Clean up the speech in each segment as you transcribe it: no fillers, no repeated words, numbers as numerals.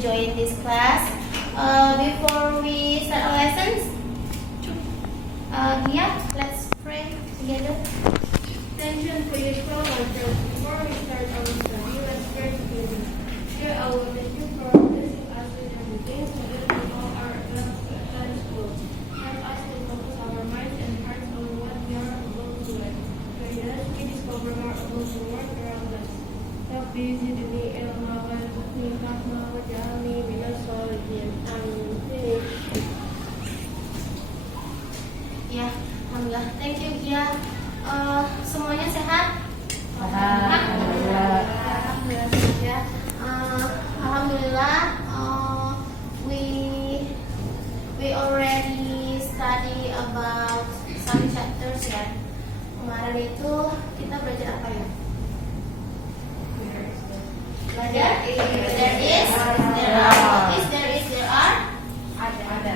join this class. Before we start our lessons, let's pray together. Attention please, follow our church. Before we start our study, let's pray together. Dear Allah, thank you for blessing us with everything so that we all are able to attend school. Help us to focus our minds and hearts on what we are about to learn. Guide us to discover more about the world around us. Help zidni ilma warzuqni fahma waj'alni minas sholihin. Amin. Ya, alhamdulillah. Thank you, Gia. Semuanya sehat? Alhamdulillah. Alhamdulillah sehat ya. Alhamdulillah. We already study about some chapters ya. Kemarin itu kita belajar apa ya? Belajar there is, there are. What is there is, there are?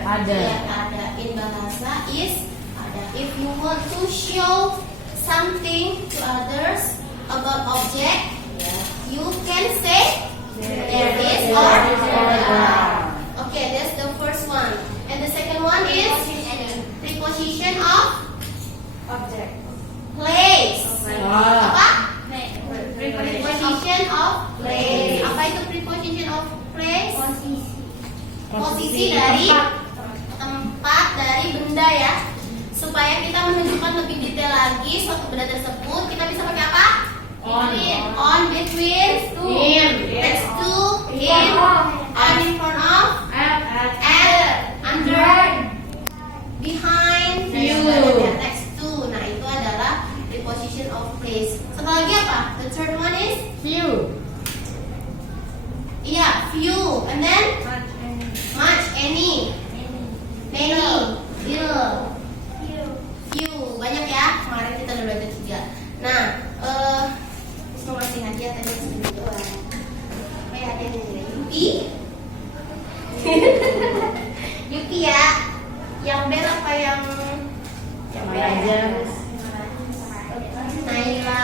Ada. Ya, ada. In bahasa is ada. If you want to show something to others about object, you can say there is or there are. Okay, that's the first one. And the second one is preposition of Object. place. Apa? Preposition of place. Apa itu preposition of place? Posisi dari tempat dari benda ya. Supaya kita menunjukkan lebih detail lagi suatu benda tersebut, kita bisa pakai apa? On, between, next to, in, on in front of, at, under, behind, next to. Nah, itu adalah preposition of place. Satu lagi apa? The third one is Few. iya, few. And then much, any, many, little. Few, banyak ya. Kemarin kita udah belajar 3. Nah, mau ngasih hadiah tadi segini doang. Kayak hadiah ini Yupi. Yupi ya. Yang bel apa yang bel aja. Naila.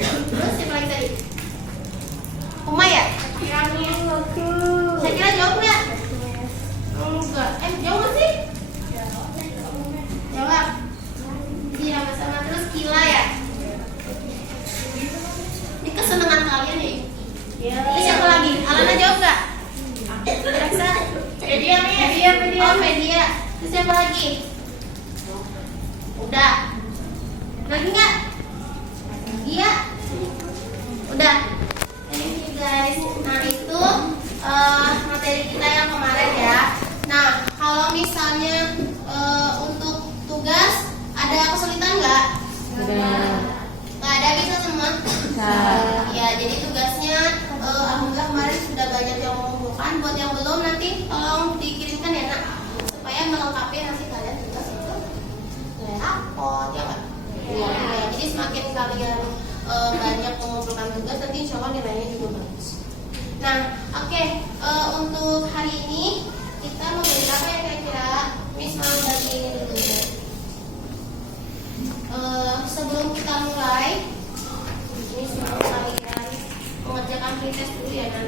Terus siapa lagi tadi? Uma ya? Saya kira jawab nggak? Enggak. Jawab nggak sih? Jawab. Iya, sama terus Kila ya. Ini kesenangan kalian ya. Ini siapa lagi? Alana jawab nggak? Reksa. Media. Oh, media. Terus siapa lagi? Udah. Lagi nggak? Iya. Udah. Thank you guys. Nah itu materi kita yang kemarin ya. Nah kalau misalnya untuk tugas ada kesulitan nggak? Nggak ada, bisa semua. Ya jadi tugasnya alhamdulillah kemarin sudah banyak yang mengumpulkan. Buat yang belum nanti tolong dikirimkan ya nak, supaya melengkapi nanti kalian tugas itu rapot ya kan? Ya, jadi semakin kalian banyak mengumpulkan tugas nanti insya Allah nilainya juga bagus. Nah oke, untuk hari ini kita mau belajar apa ya kira-kira? Miss mau bagi ini dulu. Sebelum kita mulai, Miss mau kalian mengerjakan pretest dulu ya kan?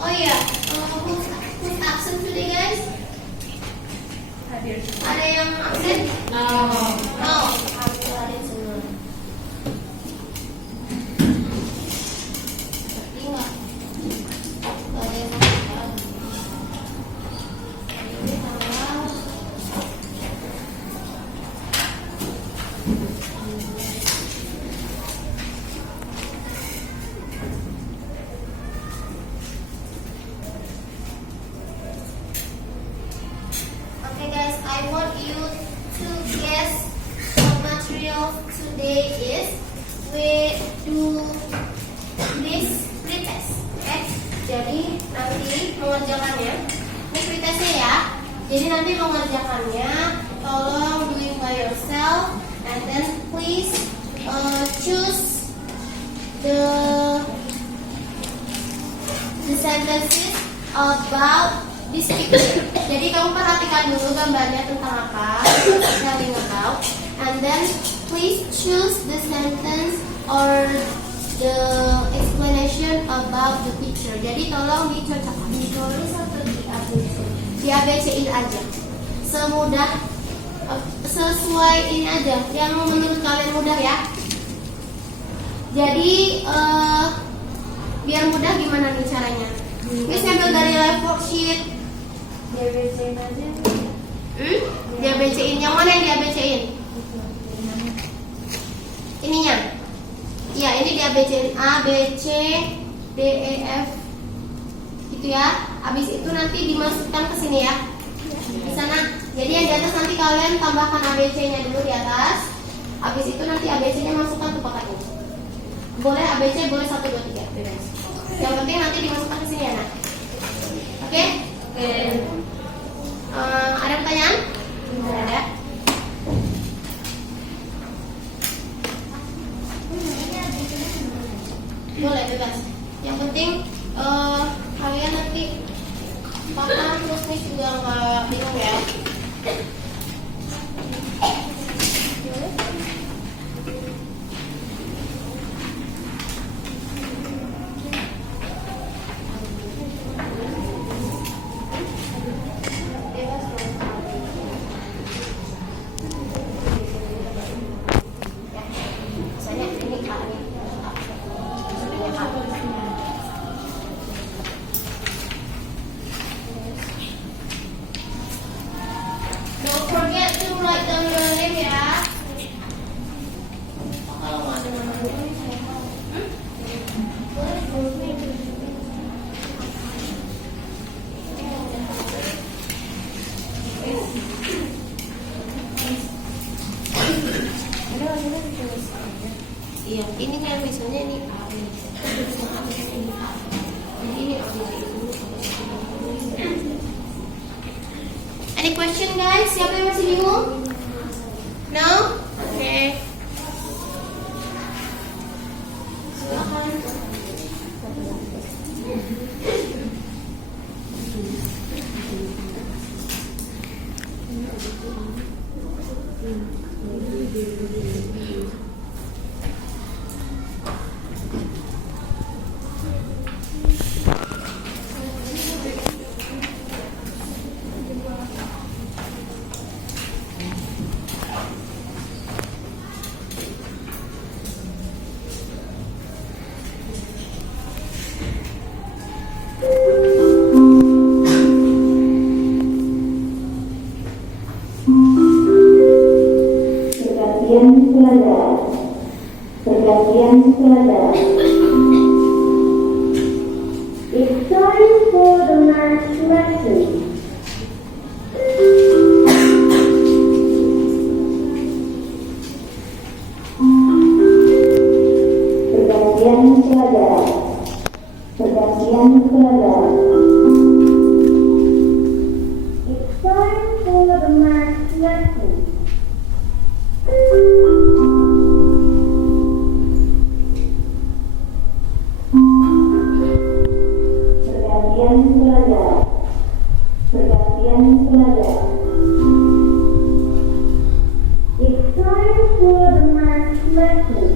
Oh iya, who's absent today guys? Ada yang absen? No. Aku hadir semua. Tapi nggak ada yang absen. Ini tanggal Okay guys, I want you to guess what material today is. We do this pretest. Okay? Jadi nanti mengerjakannya. Ini pretestnya ya. Jadi nanti mengerjakannya tolong doing by yourself and then please choose the sentences about this picture. Jadi kamu perhatikan dulu gambarnya tentang apa, telling about, and then please choose the sentence or the explanation about the picture. Jadi tolong dicocokkan, ditulis atau di-ABC-in aja. Semudah, sesuai ini aja, yang menurut kalian mudah ya. Jadi biar mudah gimana nih caranya? Miss ambil dari live worksheet. Di-ABC-in aja. Di-ABC-in, yang mana yang di-ABC-in? Ininya. Ya, ini di-ABC-in A, B, C, D, E, F. Gitu ya. Habis itu nanti dimasukkan ke sini ya. Di sana. Jadi yang di atas nanti kalian tambahkan ABC-nya dulu di atas. Habis itu nanti ABC-nya masukkan ke kotak ini. Boleh ABC, boleh 1, 2, 3. Bebas. Yang penting nanti dimasukkan ke sini ya, Nak. Oke? Oke. Ada pertanyaan? Tidak ada. Boleh, bebas. Yang penting kalian nanti paham, terus nih juga nggak bingung ya. Don't forget to write down your name ya. Kalau nggak ada namanya, saya tahu. Iya, ini kan misalnya ini A, ini A. Ini A. Any question guys? Siapa yang masih bingung? No? Oke. Silakan. Perhatian saudara. It's time for the next lesson. Perhatian saudara. Perhatian saudara. It's time for the next lesson. Perhatian pelajar. Perhatian pelajar. It's time for the next lesson.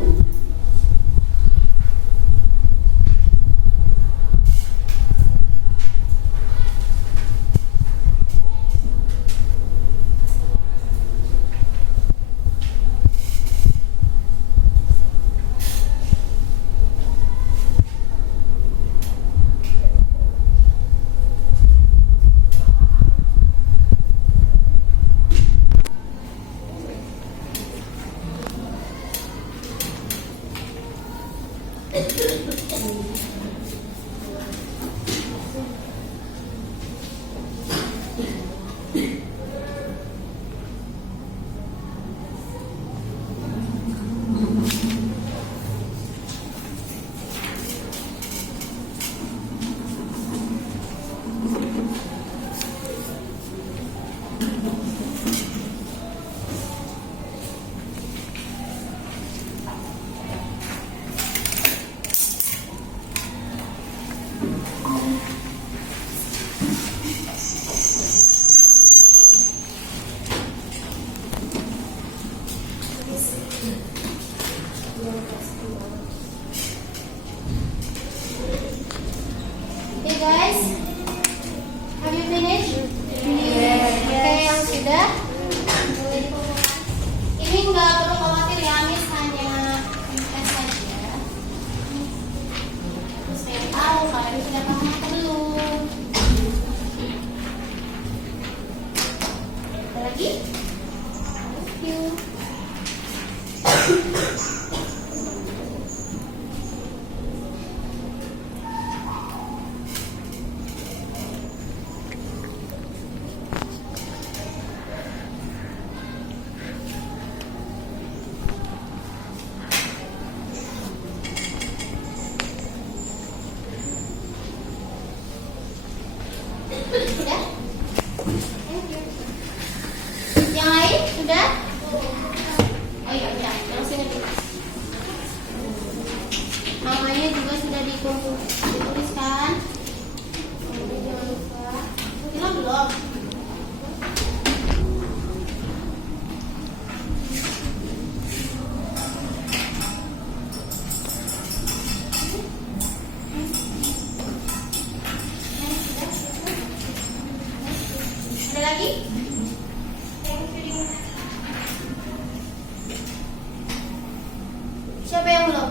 Siapa yang belum?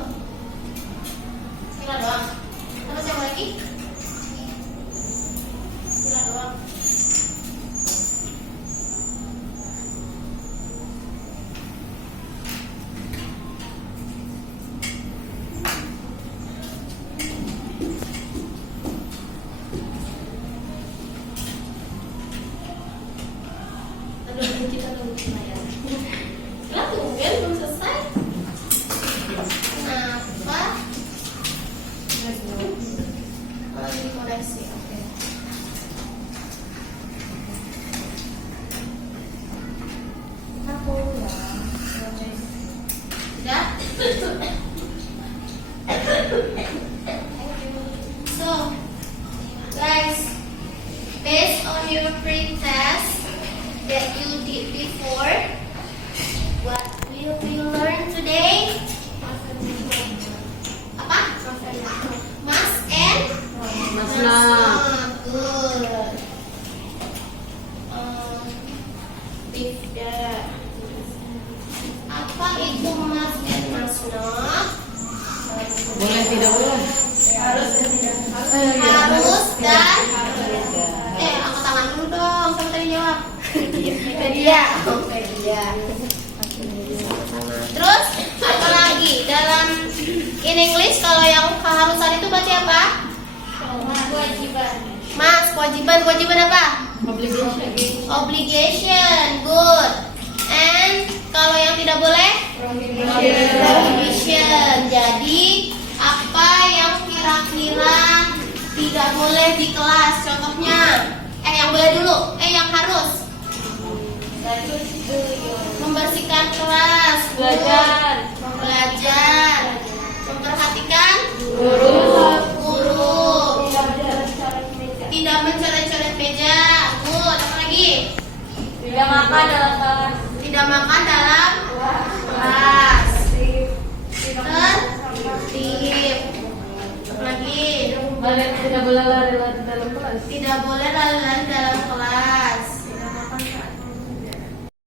Sila doang. Sama siapa lagi? Sila doang. Aduh, kita tunggu ya. Lah, tungguin belum selesai. Kenapa? Oh, dikoreksi. Oke. Aku ya. Sudah? So, guys, based on your pre-test that you did before, what will we learn today? Apa? Mas and Masna. Good. Apa itu mas and masna? Boleh tidak boleh? Harus dan angkat tangan dulu dong. Siapa tadi jawab? Media. Media. Terus apa lagi dalam in English kalau yang keharusan itu berarti apa? Kewajiban. Mas, kewajiban apa? Obligation. Good. And kalau yang tidak boleh? Prohibition. Jadi apa yang kira-kira tidak boleh di kelas? Contohnya, yang boleh dulu, yang harus membersihkan kelas, belajar, memperhatikan guru, tidak mencoret-coret meja. Good. Apa lagi? Tidak makan dalam kelas. Tidak makan dalam kelas. Tertib. Apa lagi? Tidak boleh lari-lari dalam kelas. Tidak boleh lari-lari dalam kelas.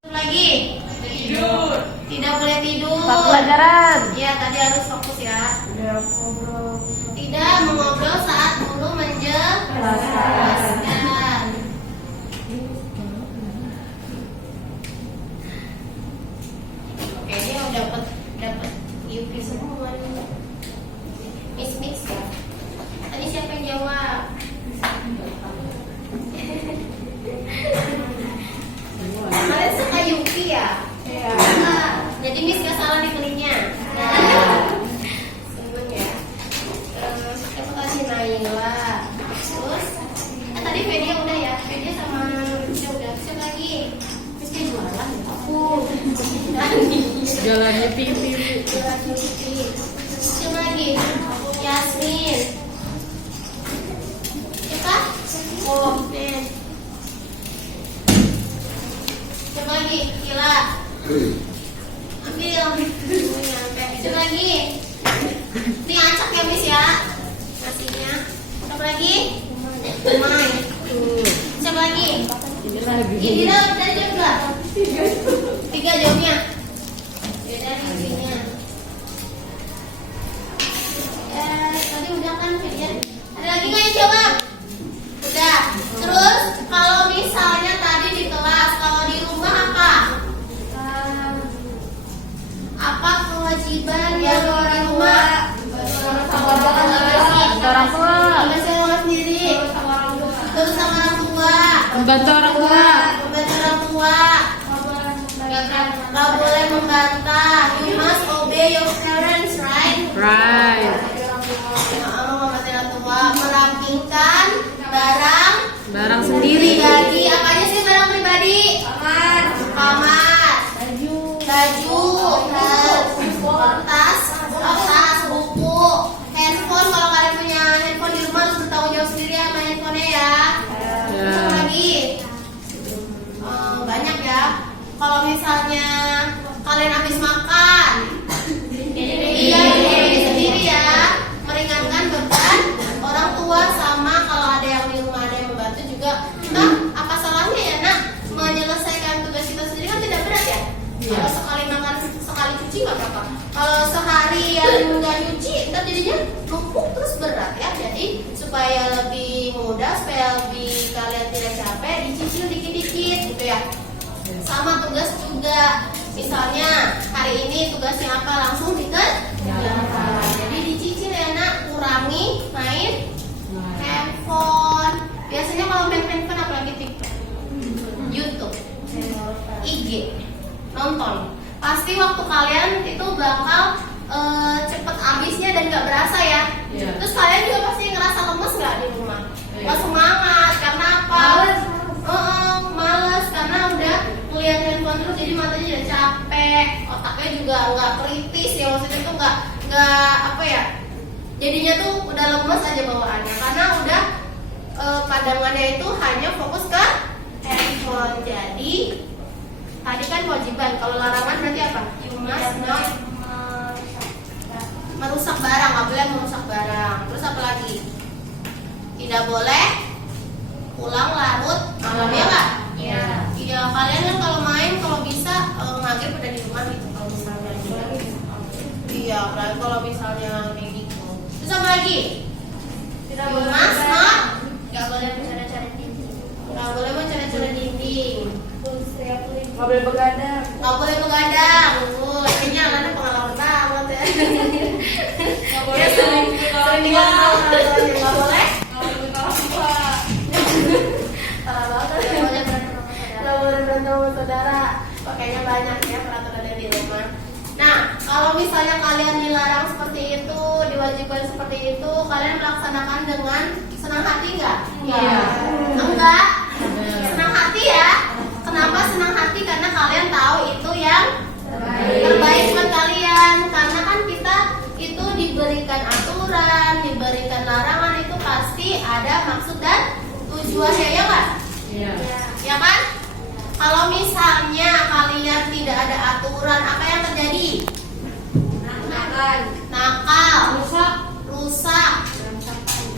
Apa lagi? Tidur. Tidak boleh tidur. Pak pelajaran. Ya, tadi harus fokus ya. Tidak mengobrol saat guru menjelaskan. Oke, ini udah dapat UP semua nih. Mix ya. Tadi siapa yang jawab? Kalian suka Yupi ya? Iya. Jadi Miss gak salah di kelingnya. Seneng ya. Terus kita kasih Naila. Terus tadi Fedia udah ya. Fedia sama Nurisnya udah. Siapa lagi? Miss dia jualan ya? Aku. Jalannya tinggi. Jualan Yupi. Siapa lagi? Yasmin. Siapa? Ben. Siapa lagi? Gila. Ambil. Siapa lagi? Ini acak ya Miss ya. Nasinya. Siapa lagi? Umay. Siapa lagi? Indira udah jawab nggak? 3 jawabnya. Beda reviewnya. Tadi udah kan Fedia. Ada lagi nggak yang jawab? Udah. Terus kalau misalnya tadi di kelas, kalau di rumah apa? Apa kewajiban yang di rumah? Orang tua. Membaca orang sendiri. Terus sama orang tua. Membantu orang tua. Membantu orang tua. Gak boleh membantah. You must obey your parents, right? Right. Membantu orang tua. Merapikan barang Sendiri. pribadi. Apa aja sih barang pribadi? Kamar, baju, kertas, buku, handphone. Kalau kalian punya handphone di rumah harus bertanggung jawab sendiri sama handphonenya ya. Terus apa lagi? Banyak ya. Kalau misalnya kalian habis makan, iya, diri sendiri apa? Kalau seharian nggak nyuci, ntar jadinya numpuk terus berat ya. Jadi supaya lebih mudah, supaya lebih kalian tidak capek, dicicil dikit-dikit gitu ya. Sama tugas juga, misalnya hari ini tugasnya apa, langsung dikerjakan. Jadi dicicil ya nak, kurangi main handphone. Biasanya kalau main handphone apalagi TikTok, YouTube, IG, nonton. Pasti waktu kalian itu bakal cepet habisnya dan nggak berasa ya. Terus kalian juga pasti ngerasa lemes nggak di rumah? Nggak semangat karena apa? Males karena udah ngeliat handphone terus, jadi matanya udah capek, otaknya juga nggak kritis ya, maksudnya tuh nggak apa ya? Jadinya tuh udah lemes aja bawaannya karena udah pandangannya itu hanya fokus ke handphone. Jadi tadi kan kewajiban, kalau larangan berarti apa? You must not merusak barang, nggak boleh merusak barang. Terus apa lagi? Tidak boleh pulang larut malam ya nggak? Iya. Iya, kalian kan kalau main kalau bisa maghrib udah di rumah gitu kalau misalnya. Iya, kalau misalnya kayak gitu. Terus apa lagi? Tidak You boleh must not, nggak boleh mencari-cari dinding. Nggak boleh mencari-cari dinding. Nggak boleh begadang. Nggak boleh begadang. Kayaknya anak pengalaman banget ya. Nggak boleh Ya, sering dengar nggak boleh. Parah banget. Nggak boleh berantem sama saudara. Pakainya banyak ya peraturannya di rumah. Nah, kalau misalnya kalian dilarang seperti itu, diwajibkan seperti itu, kalian melaksanakan dengan senang hati nggak? Iya. Enggak. Senang hati ya. Kenapa senang hati? Karena kalian tahu itu yang terbaik buat kalian. Karena kan kita itu diberikan aturan, diberikan larangan, itu pasti ada maksud dan tujuannya ya nggak? Iya. Ya kan? Kalau misalnya kalian tidak ada aturan, apa yang terjadi? Nakal, rusak,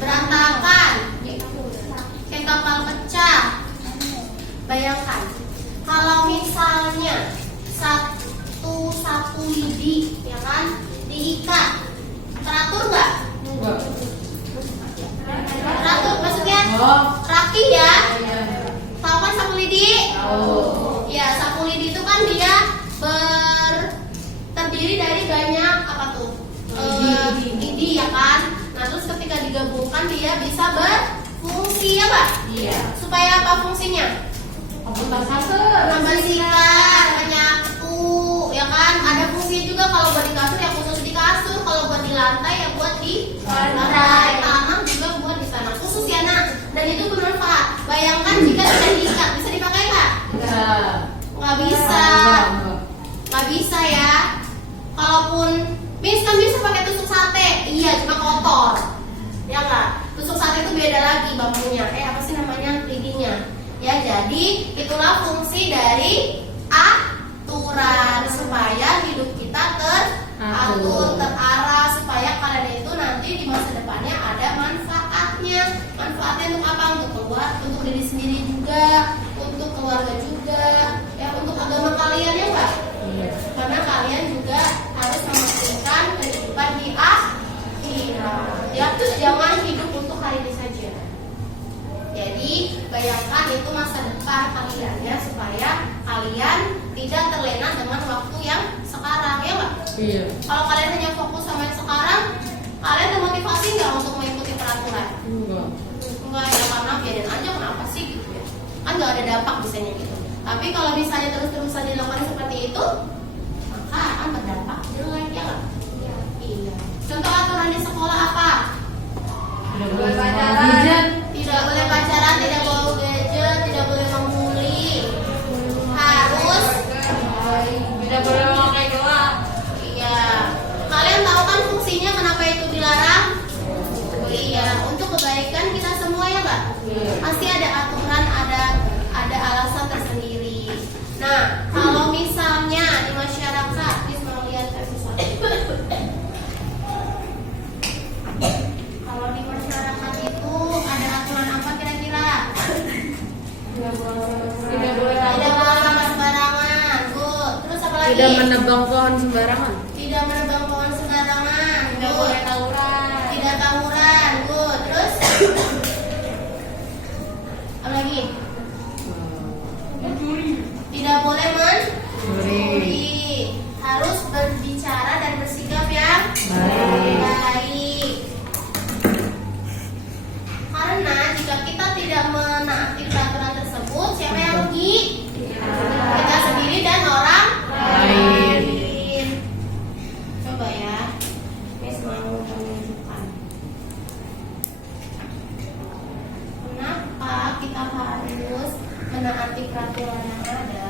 berantakan, kayak kapal pecah. Bayangkan, kalau misalnya satu sapu lidi, ya kan, diikat, teratur nggak? Teratur, maksudnya rapi ya. Tahu kan sapu lidi? Ya, sapu lidi itu kan dia terdiri dari banyak apa tuh? Lidi ya kan. Nah, terus ketika digabungkan dia bisa berfungsi ya, Pak? Iya. Supaya apa fungsinya? Membersihkan, menyapu, ya kan? Ada fungsinya juga kalau buat di kasur ya khusus di kasur, kalau buat di lantai ya buat di lantai, tanah juga buat di sana. Khusus ya nak, dan itu bermanfaat. Bayangkan jika tidak diikat, bisa dipakai nggak? Nggak bisa, nggak bisa ya. Kalaupun kan bisa pakai tusuk sate, iya cuma kotor, ya nggak? Tusuk sate itu beda lagi bambunya. Apa sih namanya lidinya? Ya, jadi itulah fungsi dari aturan supaya hidup kita teratur, terarah, supaya kalian itu nanti di masa depannya ada manfaatnya. Manfaatnya untuk apa? Untuk diri sendiri juga, untuk keluarga juga, ya untuk agama kalian ya Pak. Karena kalian juga harus memastikan kehidupan di akhirat. Ya, terus jangan hidup untuk hari ini saja. Jadi bayangkan itu masa depan kalian ya, supaya kalian tidak terlena dengan waktu yang sekarang ya Mbak? Iya. Kalau kalian hanya fokus sama yang sekarang, kalian termotivasi nggak untuk mengikuti peraturan? Enggak ya, karena biarin aja kenapa sih gitu ya. Kan nggak ada dampak biasanya gitu. Tapi kalau misalnya terus-terusan dilakukan seperti itu, maka akan berdampak jelek ya Mbak? Iya. Contoh aturan di sekolah apa? Tidak boleh pacaran. Tidak boleh pacaran, tidak boleh gadget, tidak boleh membuli. Harus Tidak boleh memakai gelap. iya. Kalian tahu kan fungsinya kenapa itu dilarang? Iya, untuk kebaikan kita semua ya, Mbak. Pasti ada aturan, ada alasan tersendiri. Nah, kalau misalnya di masyarakat, mau lihat kalau di masyarakat itu ada aturan apa kira-kira? Tidak boleh Tidak boleh sama sembarangan. Terus apa lagi? Tidak menebang pohon sembarangan. Tidak menebang pohon sembarangan. Tidak Good. boleh tawuran. Tidak tawuran. Good. Terus apa lagi? Tidak boleh mencuri. Harus berbicara dan bersikap yang baik. Karena jika kita tidak menaati peraturan tersebut, siapa yang rugi? Kita sendiri dan orang lain. Coba ya, Miss mau menunjukkan. Kenapa kita harus menaati peraturan yang ada?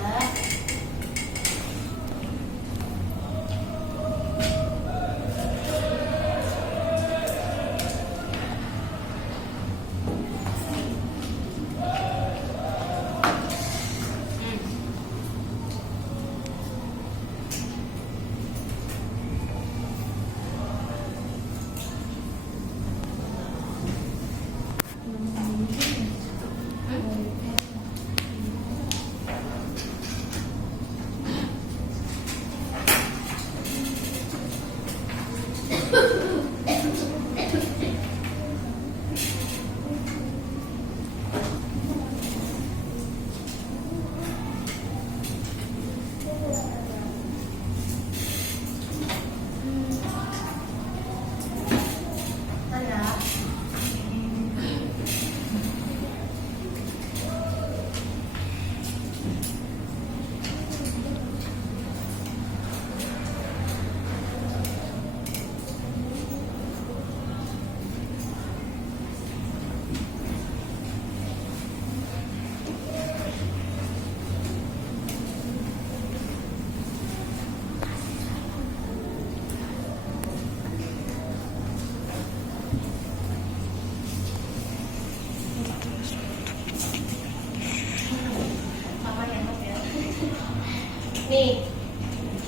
Nih,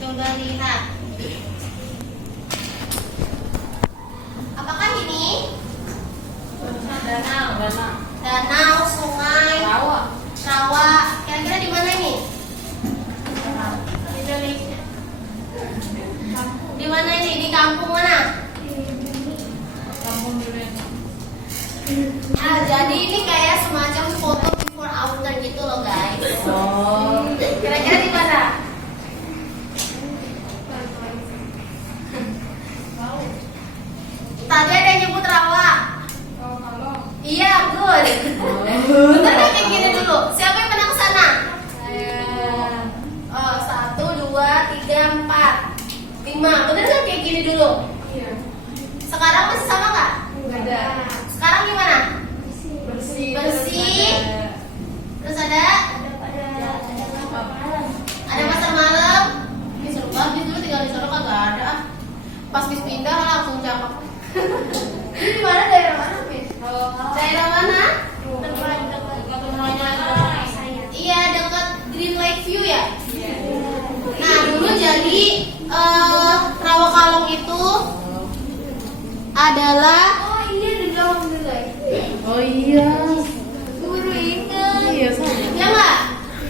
coba lihat. Apakah ini? Danau, sungai, rawa. Kira-kira di mana ini? Indonesia. Di mana ini? Di kampung mana? Jadi ini kayak semacam foto before after gitu loh guys. Kira-kira di mana? Tadi ada yang nyebut rawa. Iya, good. Bentar deh, kayak gini dulu. Siapa yang pernah kesana? Oh, 1, 2, 3, 4, 5. Bener nggak kayak gini dulu? Sekarang masih sama nggak? Sekarang gimana? Bersih. Terus ada pasar malam. Ini seru banget dulu tinggal di sana kagak ada. Pas bis pindah langsung cakep. Ini di mana, daerah mana, Miss? Daerah mana? Iya, dekat Green Lake View ya. Nah, dulu jadi Rawakalong itu adalah Oh iya. guru ingat. Iya, Ya nggak?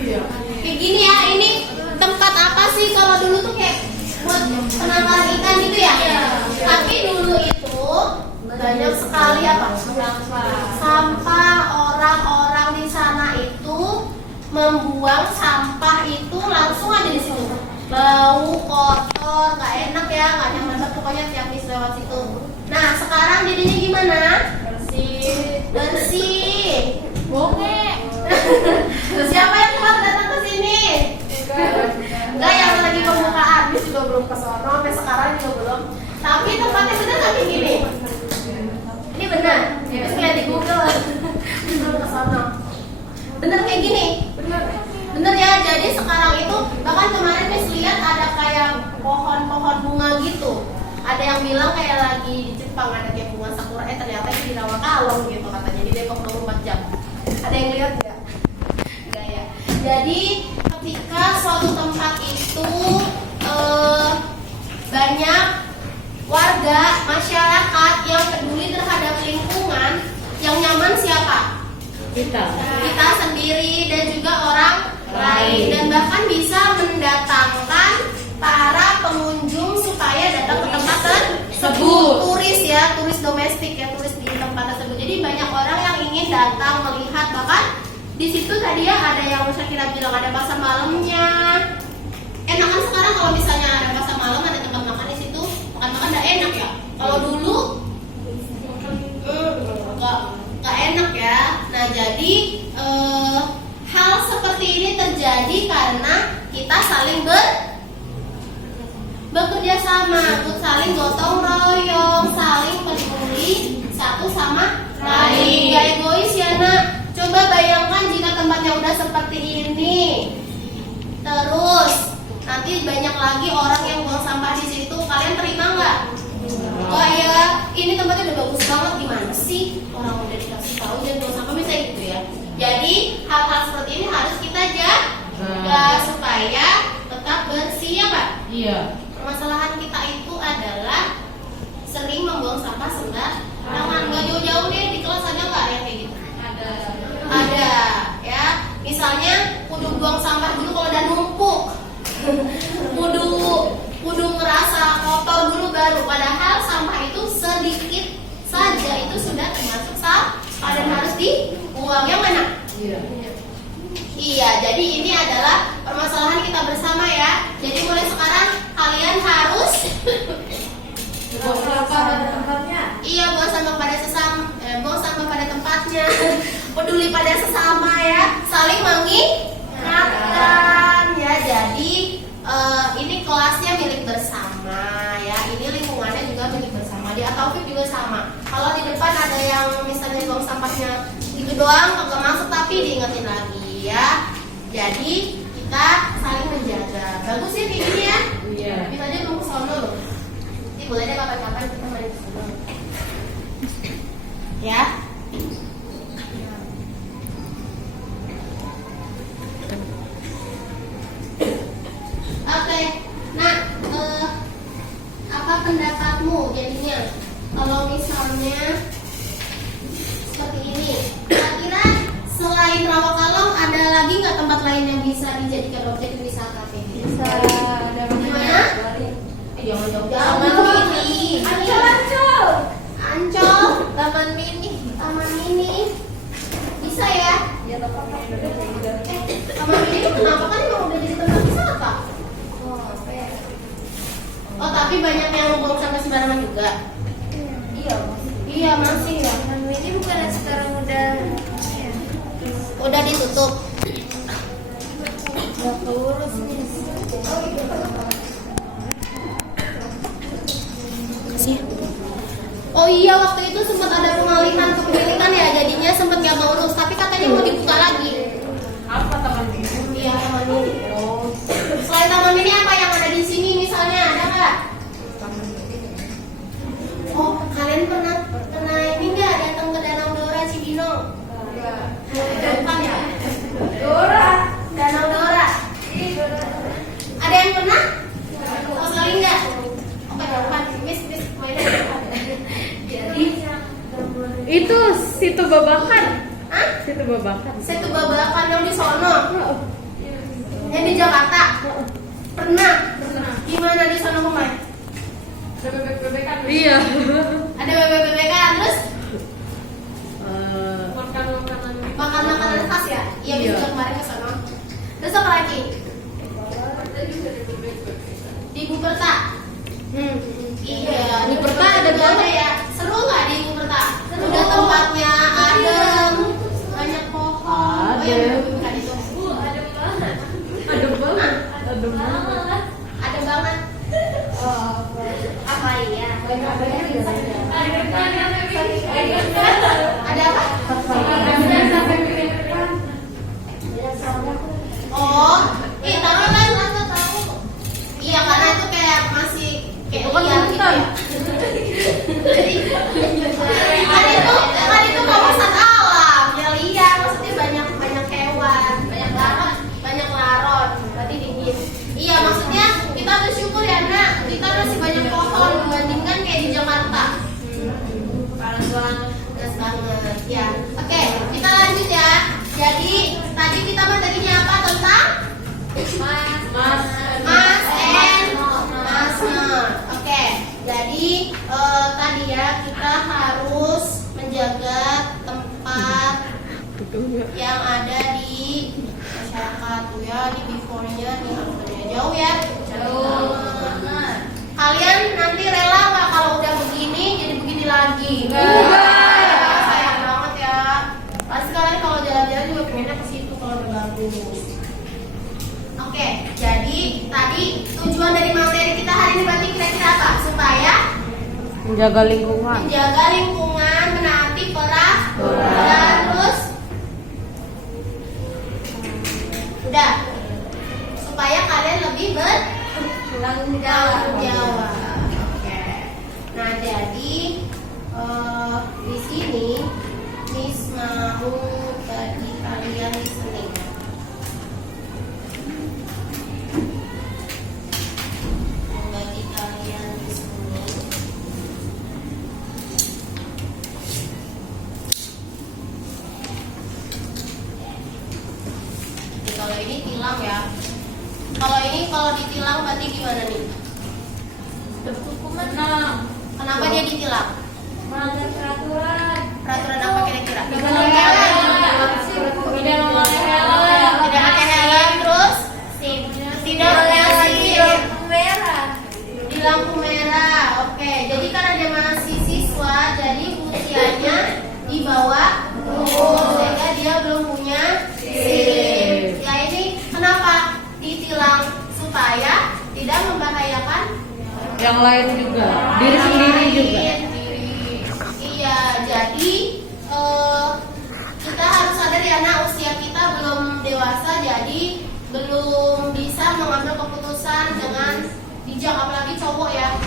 Iya. Kayak gini ya, ini tempat apa sih kalau dulu tuh kayak buat penangkaran ikan gitu ya? Tapi dulu itu banyak sekali apa? Sampah. Orang-orang di sana itu membuang sampah itu langsung ada di situ. Bau, kotor, nggak enak ya, nggak nyaman banget pokoknya tiap bis lewat situ. Nah sekarang jadinya gimana? Bersih. Bongek. Siapa yang keluar datang ke sini? Enggak, yang lagi pembukaan, bis juga belum ke sono, sampai sekarang juga belum. Tapi tempatnya benar nggak kayak gini? Ini benar. Bis lihat di Google. Belum ke sono. Bener kayak gini? Bener ya. Jadi sekarang itu bahkan kemarin bis lihat ada kayak pohon-pohon bunga gitu. Ada yang bilang kayak lagi di Jepang ada kayak bunga sakura, ternyata di Rawakalong gitu katanya, di Depok 24 jam. Ada yang lihat nggak? Enggak ya. Jadi ketika suatu tempat itu banyak warga masyarakat yang peduli terhadap lingkungan, yang nyaman siapa? Kita sendiri dan juga orang lain, dan bahkan bisa mendatangkan para pengunjung supaya turis ya, turis domestik ya, turis di tempat tersebut. Jadi banyak orang yang ingin datang melihat, bahkan di situ tadi ya ada yang Syakira bilang ada pasar malamnya. Enakan sekarang kalau misalnya ada pasar malam, ada tempat makan di situ, makan-makan udah enak ya. Kalau dulu nggak enak ya. Nah jadi hal seperti ini terjadi karena kita saling bekerja sama, saling gotong royong, saling peduli satu sama lain. Gak egois ya nak. Coba bayangkan jika tempatnya udah seperti ini, terus nanti banyak lagi orang yang buang sampah di situ. Kalian terima nggak? Wah ya, ini tempatnya udah bagus banget, gimana sih orang udah dikasih tahu jangan buang sampah, bisa gitu ya. Jadi hal-hal seperti ini harus kita jaga supaya tetap bersih ya Pak. Iya. Permasalahan kita itu adalah sering membuang sampah sembarangan. Nggak jauh-jauh deh, di kelas ada nggak yang kayak gitu? Ada ya. Misalnya kudu buang sampah dulu kalau udah numpuk. kudu ngerasa kotor dulu baru. Padahal sampah itu sedikit saja itu sudah termasuk sampah dan harus dibuang. Yang mana? Iya, jadi ini adalah permasalahan kita bersama ya. Jadi mulai sekarang kalian harus Buang sampah pada tempatnya. iya, buang sampah pada sesama, buang sampah pada tempatnya. Peduli pada sesama ya, saling mengingatkan ya. Jadi ini kelasnya milik bersama ya. Ini lingkungannya juga milik bersama. Di Ataufik juga sama. Kalau di depan ada yang misalnya buang sampahnya itu doang nggak masuk, tapi diingetin lagi ya. Jadi kita saling menjaga. Bagus sih kayak gini ya. Iya. Bisa aja belum kesono loh. Ini boleh deh kapan-kapan kita main kesono. Ya. Oke. Nah, apa pendapatmu jadinya kalau misalnya seperti ini? Kira-kira selain Rawakalong ada lagi nggak tempat lain yang bisa dijadikan objek wisata kayak gitu? Bisa ada Gimana? Jangan jauh-jauh. Mini. Ancol. Taman mini. Bisa ya? Taman mini itu kenapa kan emang udah jadi tempat wisata? Oh, tapi banyak yang buang sampah sembarangan juga. Iya masih ya. Ini bukan sekarang udah ditutup. nggak keurus nih. Oh iya, waktu itu sempat ada pengalihan kepemilikan ya, jadinya sempat nggak keurus. Tapi katanya mau dibuka lagi. Apa taman mini? Iya, taman mini. Selain taman mini apa yang ada di sini misalnya, ada nggak? Oh, kalian pernah ini nggak datang ke Danau Dora Cibinong? Bukan ya? Danau Dora. Ada yang pernah? Oh, sekali nggak? Oke, depan. Miss mainnya. Jadi Itu situ babakan. Hah? Situ babakan. Situ babakan yang di sono. Yang di Jakarta. Pernah. Gimana di sono kemarin? Ada bebek-bebekan. Iya. Ada bebek-bebekan, terus Makan makanan khas ya? Iya, Iya. bisa kemarin ke sono. Terus apa lagi? Di Buperta. Iya, di Buperta ada banget ya. Seru nggak di Buperta? Udah tempatnya adem, banyak pohon. Oh, iya, bebek-bebekan itu. Ada banget. Ada banget. Apa iya? Ada apa? Oh, tahu kan? Iya, karena itu kayak masih kayak liar gitu ya. Jadi kan itu kawasan alam, ya liar, maksudnya banyak hewan, banyak laron, berarti dingin. Iya, maksudnya kita bersyukur ya nak, kita masih banyak pohon dibandingkan kayak di Jakarta. Panas banget, ya. Oke, kita lanjut ya. Jadi tadi kita materinya apa tentang Mas and Masner. Oke. Jadi tadi ya kita harus menjaga tempat yang ada di masyarakat tuh ya, di before-nya nih harusnya jauh ya. Jauh. Kalian nanti rela nggak kalau udah begini jadi begini lagi? Sayang banget ya. Pasti kalian kalau jalan-jalan juga pengennya ke situ kalau udah bagus. Oke, jadi tadi tujuan dari materi kita hari ini berarti kira-kira apa? Supaya Menjaga lingkungan. menjaga lingkungan, menaati peraturan, terus udah supaya kalian lebih bertanggung jawab. Oke. Nah jadi di sini Miss mau bagi kalian listening. Bagi kalian listening. Jadi, kalau ini tilang ya. Kalau ditilang berarti gimana nih? Kenapa dia ditilang? Melanggar peraturan. Peraturan apa kira-kira? Tidak pakai helm. Tidak pakai helm, terus tidak pakai SIM Merah. di lampu merah. Oke, jadi karena dia masih siswa, jadi usianya di bawah umur, sehingga dia belum punya SIM. Ya ini kenapa ditilang? Supaya tidak membahayakan Yang lain juga, diri sendiri juga. Iya, jadi kita harus sadar ya, nah usia kita belum dewasa, jadi belum bisa mengambil keputusan dengan bijak, apalagi cowok ya.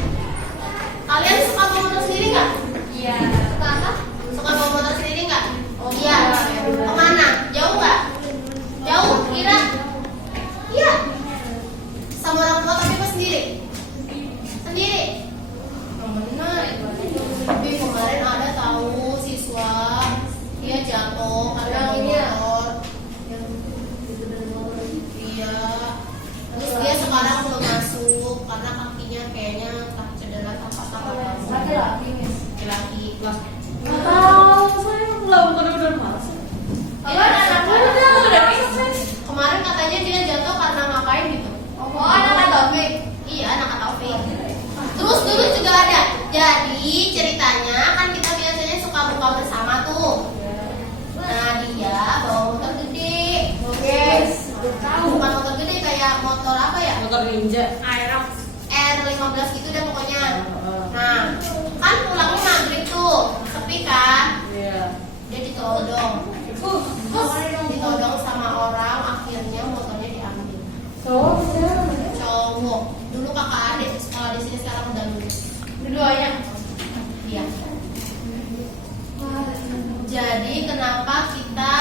Kalian suka bawa motor sendiri nggak? Iya. Suka apa? Suka bawa motor sendiri nggak? Iya. Kemana? Jauh nggak? Jauh? Kira? Iya. Sama orang tua tapi pas sendiri? Sendiri? Benar. Tapi kemarin ada tahu siswa dia jatuh karena motor. Iya. Terus dia sekarang belum masuk karena kakinya kayaknya tak cedera tak patah. Laki-laki. Kemarin katanya dia jatuh karena ngapain gitu? Oh, anak Taufik. Iya, anak Taufik. Terus dulu juga ada. Jadi ceritanya kan kita biasanya suka buka bersama tuh. Nah dia bawa motor gede. Bukan motor gede, kayak motor apa ya? Motor ninja. R15 gitu deh pokoknya. Nah kan pulangnya maghrib tuh, sepi kan? Iya. Dia ditodong. Ditodong sama orang, akhirnya motornya diambil. Cowok. Dulu kakak adik sekolah di sini, sekarang udah lulus. Dua-duanya. Iya. Jadi kenapa kita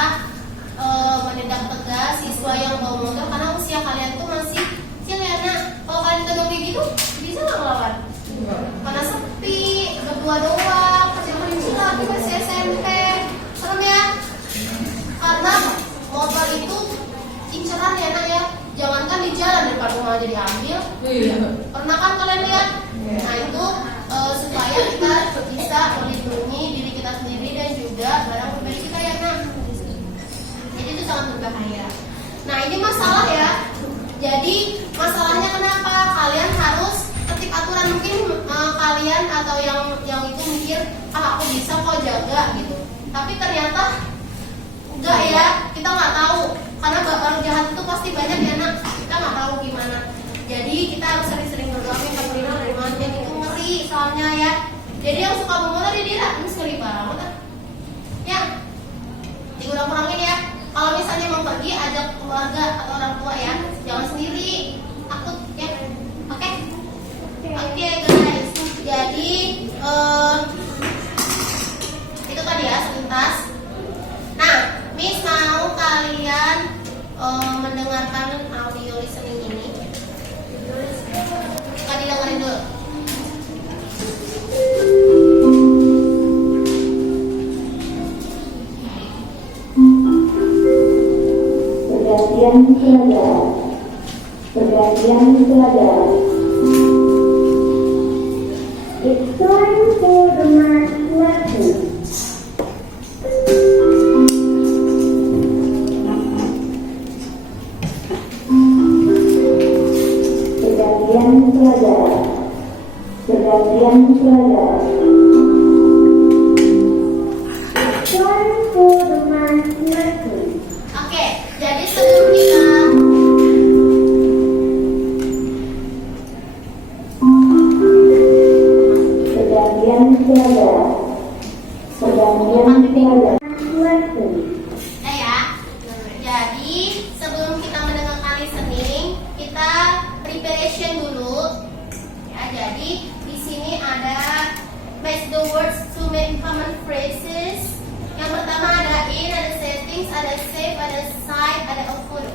menindak tegas siswa yang bawa motor, karena usia kalian tuh masih kecil ya. Nah, kalau kalian ditodong kayak gitu, bisa nggak ngelawan? Karena sepi, berdua doang, kecil-kecil lagi masih SMP. Serem ya? Karena motor itu inceran ya nak ya. Jangankan di jalan, depan rumah aja diambil. Iya. Pernah kan kalian lihat? Nah itu supaya kita bisa melindungi diri kita sendiri dan juga barang pribadi kita ya nak. Jadi itu sangat berbahaya. Nah ini masalah ya. Jadi masalahnya kenapa kalian harus tertib aturan? Mungkin kalian atau yang itu mikir, aku bisa kok jaga gitu. Tapi ternyata enggak ya, kita nggak tahu. Karena orang jahat itu pasti banyak ya nak. Kita nggak tahu gimana. Jadi kita harus sering-sering berdoa minta perlindungan dari Tuhan. Itu ngeri soalnya ya. Jadi yang suka bermotor ya dia ngeri banget. Ya, dikurang-kurangin ya. Kalau misalnya mau pergi, ajak keluarga atau orang tua ya. Jangan sendiri, takut ya. Oke? Oke guys. Jadi itu tadi ya selintas. Nah, Miss mau kalian mendengarkan audio listening ini. Kita didengarin dulu. Pergantian pelajaran. Pergantian pelajaran. Time for the math lesson. Oke, jadi sebelum kita Pergantian pelajaran. Pergantian pelajaran. Lesson. ya. Jadi sebelum kita mendengarkan listening, kita preparation dulu. Ya, jadi di sini ada match the words to make common phrases. Yang pertama ada in, ada settings, ada save, ada site, ada a photo.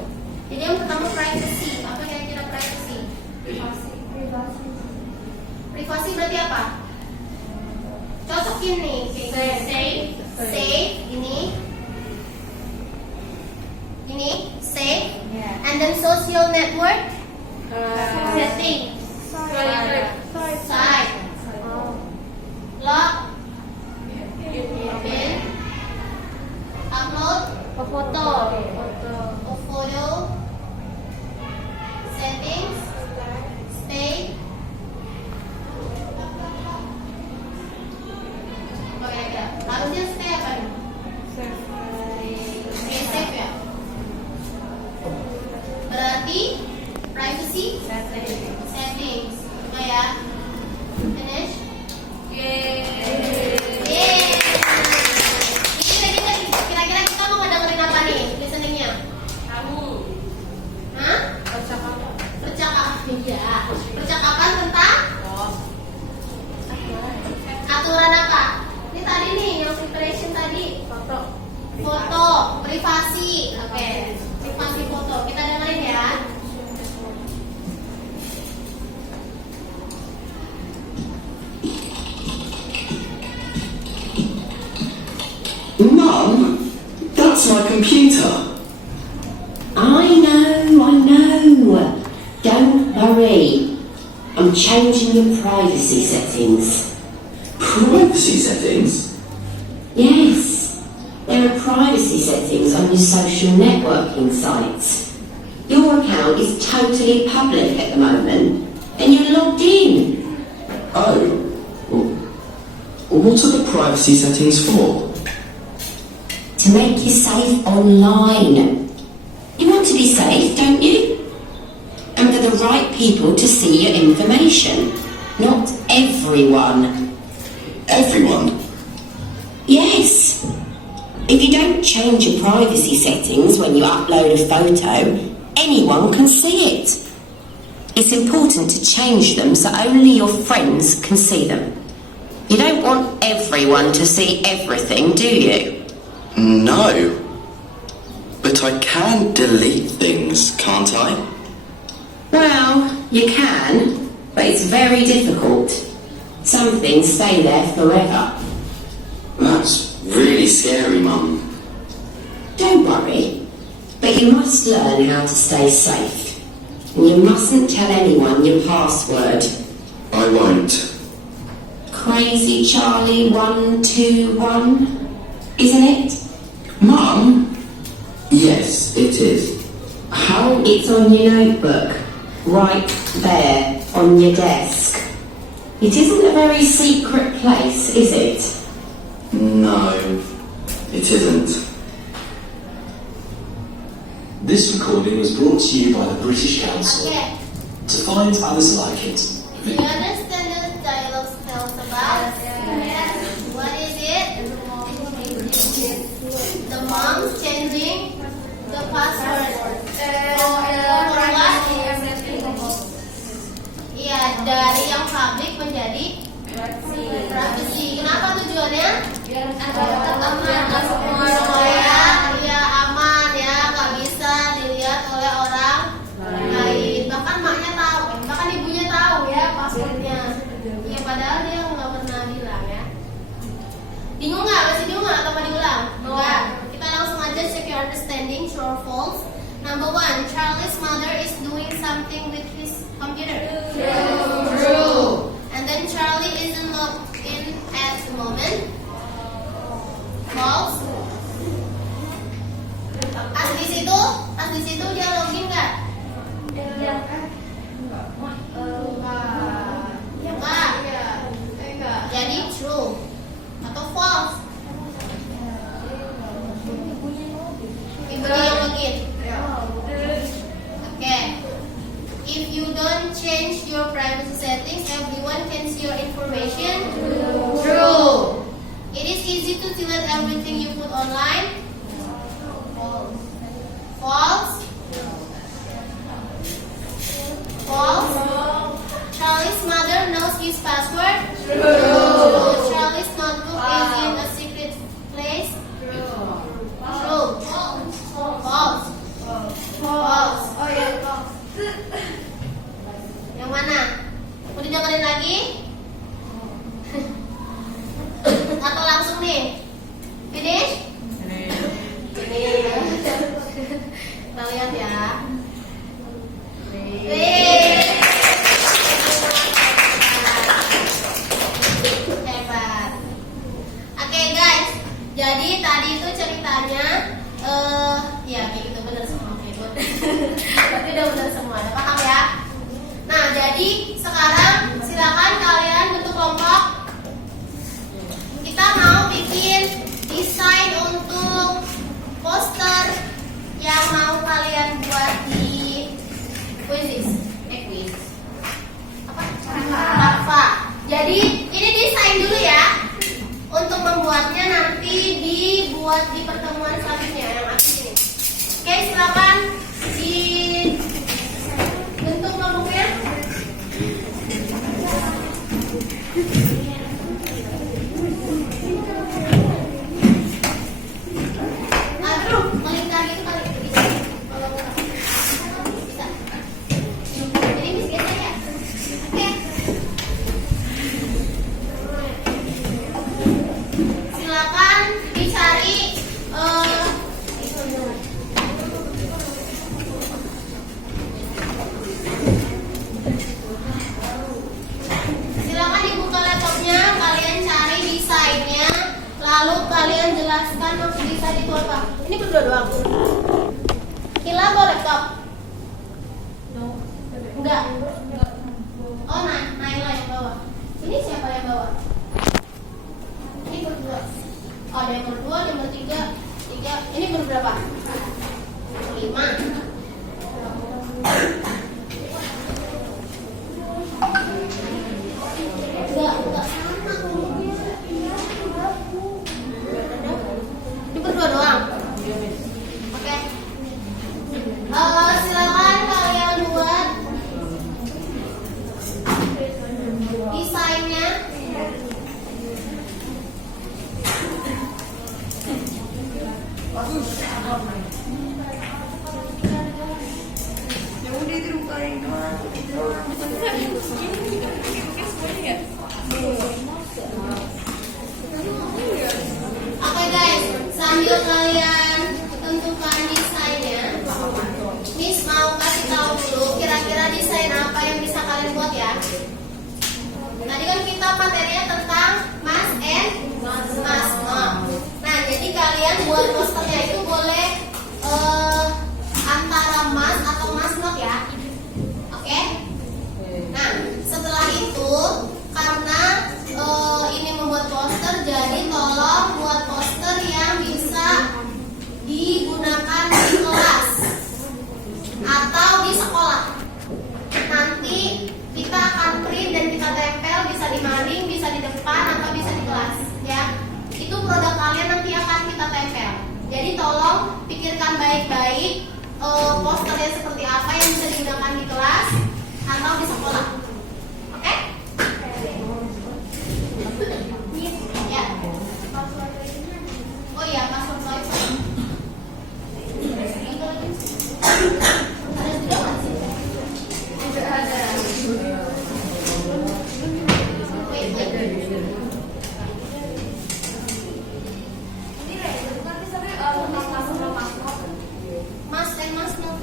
Jadi yang pertama privacy. Apa kira-kira privacy? Privasi berarti apa? Cocokin nih. Save. Ini save. And then social network. Setting. Site. Log. Pin. Upload. Foto. Settings. Stay. Apa kira-kira? Harusnya stay apa nih? Oke, save ya. Berarti privacy settings. Oke ya. Finish. Yeay. Ini tadi kira-kira kita mau ngedengerin apa nih listeningnya? Hah? Percakapan. Iya. Percakapan tentang aturan apa? Ini tadi nih yang preparation tadi. Foto, privasi. Oke. Privasi foto. Kita dengerin ya. Mum, that's my computer. I know. Don't worry. I'm changing your privacy settings. Privacy settings? Yes, there are privacy settings on your social networking sites. Your account is totally public at the moment, and you're logged in. Oh. What are the privacy settings for? To make you safe online. You want to be safe, don't you? And for the right people to see your information. Not everyone. Everyone? Yes. If you don't change your privacy settings when you upload a photo, anyone can see it. It's important to change them so only your friends can see them. You don't want everyone to see everything, do you? No. But I can delete things, can't I? Well, you can, but it's very difficult. Some things stay there forever. That's really scary, Mum. Don't worry, but you must learn how to stay safe. And you mustn't tell anyone your password. I won't. Crazy Charlie 121, isn't it? Mum? Yes, it is. How? It's on your notebook, right there on your desk. It isn't a very secret place, is it? No, it isn't. This recording was brought to you by the British Council. Oke. To find others like it, Do you understand the dialogue tells about? What is it? The mom changing the password. For what? Iya, dari yang public menjadi privacy. Kenapa tujuannya? Biar aman, supaya aman ya, nggak bisa dilihat oleh orang lain. Bahkan maknya tahu, bahkan ibunya tahu ya passwordnya. Ya padahal dia nggak pernah bilang ya. Bingung nggak? Masih bingung nggak? Atau mau diulang? Enggak. Kita langsung aja check your understanding, true or false. Number 1, Charlie's mother is doing something with his computer. True. And then Charlie isn't logged in at the moment. False. Pas di situ dia login nggak? Enggak. online? False. False. Charlie's mother knows his password. True. Charlie's notebook is in a secret place. True. False. False. Oh ya, false. Yang mana? Mau didengerin lagi? Atau langsung nih? Finish? Kita lihat ya. Hebat. Oke guys, jadi tadi itu ceritanya ya kayak gitu, bener semua. Oke, good. Berarti udah bener semua, udah paham ya? Nah, jadi sekarang silakan kalian bentuk kelompok. Kita mau bikin desain untuk poster yang mau kalian buat di quiz. Apa? Canva. Jadi ini desain dulu ya. Untuk membuatnya nanti dibuat di pertemuan selanjutnya yang ada ini. Oke, silakan dibentuk kelompoknya. Aduh, melingkar gitu kali. Kalau bisa. Jadi bisa ya. Oke. Silakan dicari silakan dibuka laptopnya, kalian cari desainnya, lalu kalian jelaskan maksud desain itu apa. Ini berdua doang. Kila bawa laptop? Enggak. Oh, Naila yang bawa. Ini siapa yang bawa? Ini berdua. Oh, ada yang berdua, ada yang bertiga. Ini berberapa? 5. Enggak sama kelompoknya. Ini berdua doang. Oke. Silakan kalian buat desainnya. Oke guys, sambil kalian tentukan desainnya, Miss mau kasih tahu dulu kira-kira desain apa yang bisa kalian buat ya. Tadi kan kita materinya tentang mas and mas. Nah, jadi kalian buat posternya itu boleh antara mas atau mas not ya. Oke? Nah, setelah itu karena ini membuat poster, jadi tolong buat poster yang bisa digunakan di kelas atau di sekolah. Nanti kita akan print dan kita tempel, bisa di maling, bisa di depan atau bisa di kelas ya. Itu produk kalian nanti akan kita tempel. Jadi tolong pikirkan baik-baik posternya seperti apa yang bisa digunakan di kelas atau di sekolah. Oke? Ya. Oh iya, password wifi. Ada juga nggak sih? Ada. Wait. Mas no.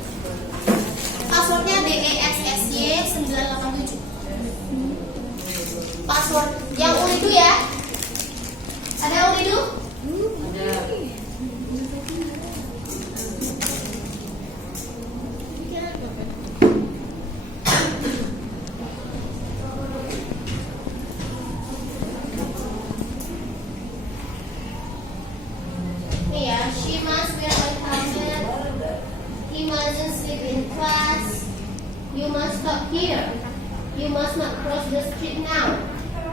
Passwordnya DESSY 987. Password yang Uridu ya. Ada Uridu? Nih ya, she must wear a helmet. He mustn't sleep in class. You must stop here. You must not cross the street now.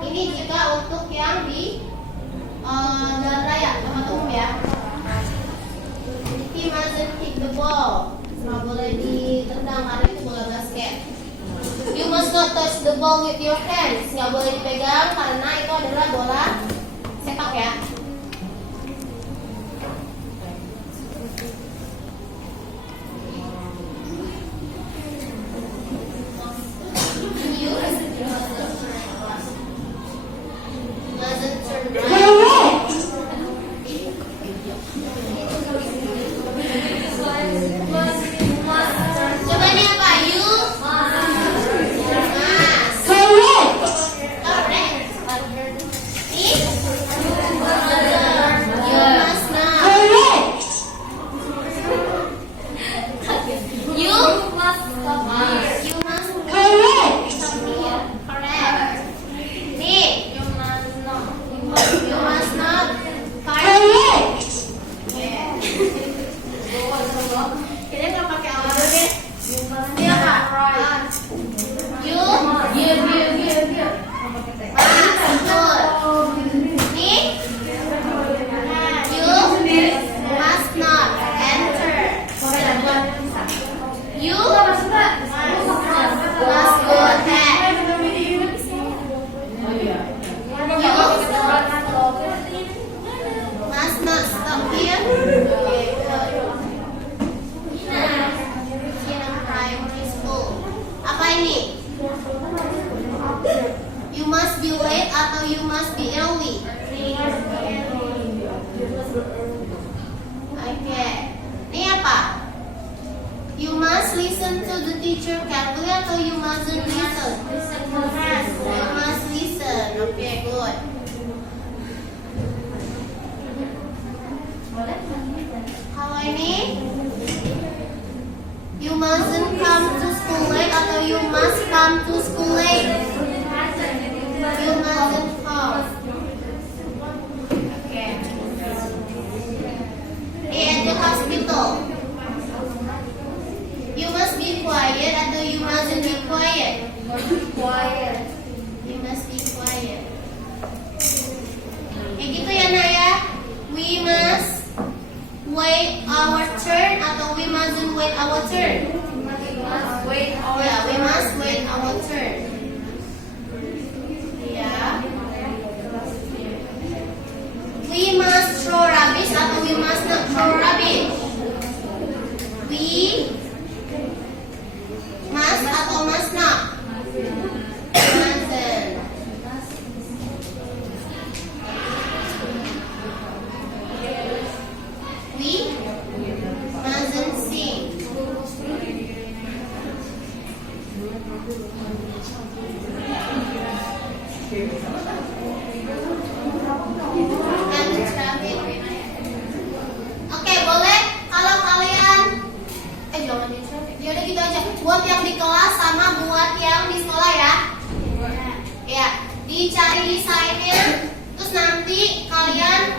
Ini jika untuk yang di jalan raya, tempat umum ya. mustn't kick the ball. Nggak boleh ditendang karena itu bola basket. You must not touch the ball with your hands. Nggak boleh dipegang karena itu adalah bola sepak ya. You mustn't turn right. Coba ini apa? You must. Correct. Ini? You must not. You must stop here. You must stop here. Correct. Nih. You must not. You must not. Correct. Kita nggak pakai awal deh. Ini apa? You. Good. Nih. You must not enter. You must go ahead. You must not stop here. In a primary school. Apa ini? You must be late atau you must be early? Oke. Ini apa? You must listen to the teacher carefully atau you mustn't listen? You must listen. Oke, good. Kalau ini, you mustn't come to school late atau you must come to school late? You mustn't come. Oke. At the hospital. You must be quiet atau you mustn't be quiet? Quiet. You must be quiet. Kayak gitu ya Naya. We must wait our turn atau we mustn't wait our turn? Ya, we must wait our turn. Ya. We must throw rubbish atau we must not throw rubbish? We must atau must not? Mustn't. We mustn't sing. Oke, boleh kalau kalian jangan di traffic. Ya udah gitu aja. Buat yang di kelas sama buat yang di sekolah ya. Ya, dicari desainnya. Terus nanti kalian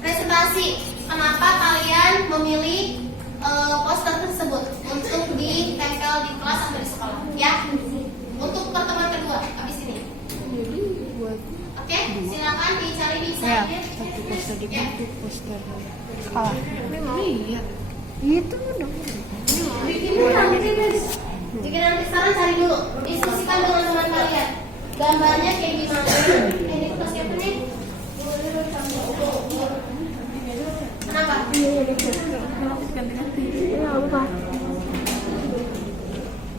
presentasi kenapa kalian memilih poster tersebut untuk ditempel di kelas atau di sekolah ya. Untuk pertemuan kedua habis ini. Oke, silakan dicari desainnya. Ya. Sekolah. Iya. Itu dong. Bikin nanti sekarang cari dulu, diskusikan dengan teman kalian. Gambarnya kayak gimana? Ini tuh siapa nih? Kenapa?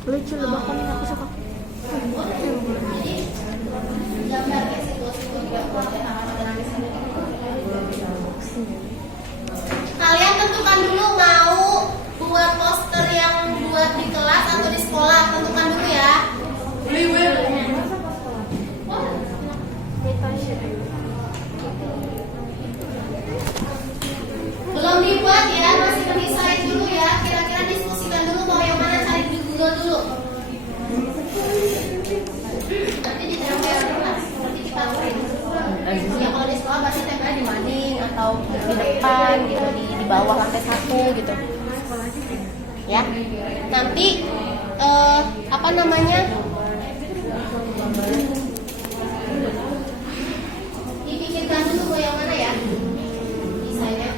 Lucu loh, makanya aku suka. Jadi gambar kayak situasi kalian tentukan dulu mau buat poster yang buat di kelas atau di sekolah, tentukan dulu ya. Belum dibuat ya, masih mendesain dulu ya. Kira-kira diskusikan dulu mau yang mana, cari di Google dulu. Nanti ditempel di kelas, nanti kita print. Ya kalau di sekolah pasti tempelnya di mading atau di depan gitu, di bawah lantai 1 gitu. Ya, nanti apa namanya? Dipikirkan dulu mau yang mana ya desainnya.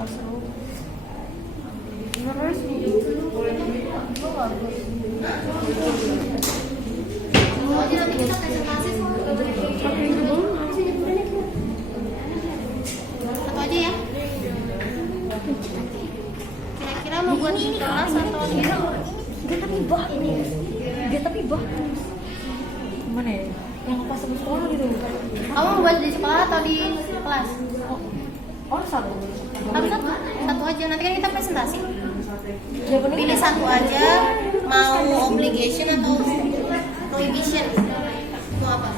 Oh, jadi nanti kita presentasi semua. Satu aja ya. Kira-kira mau buat di kelas atau di Mana ya? Yang pas sebelum sekolah gitu. kamu mau buat di sekolah atau di kelas? Oh, satu. Satu aja. Nanti kan kita presentasi. Jawabannya Pilih satu aja. Mau obligation atau prohibition? Mau apa?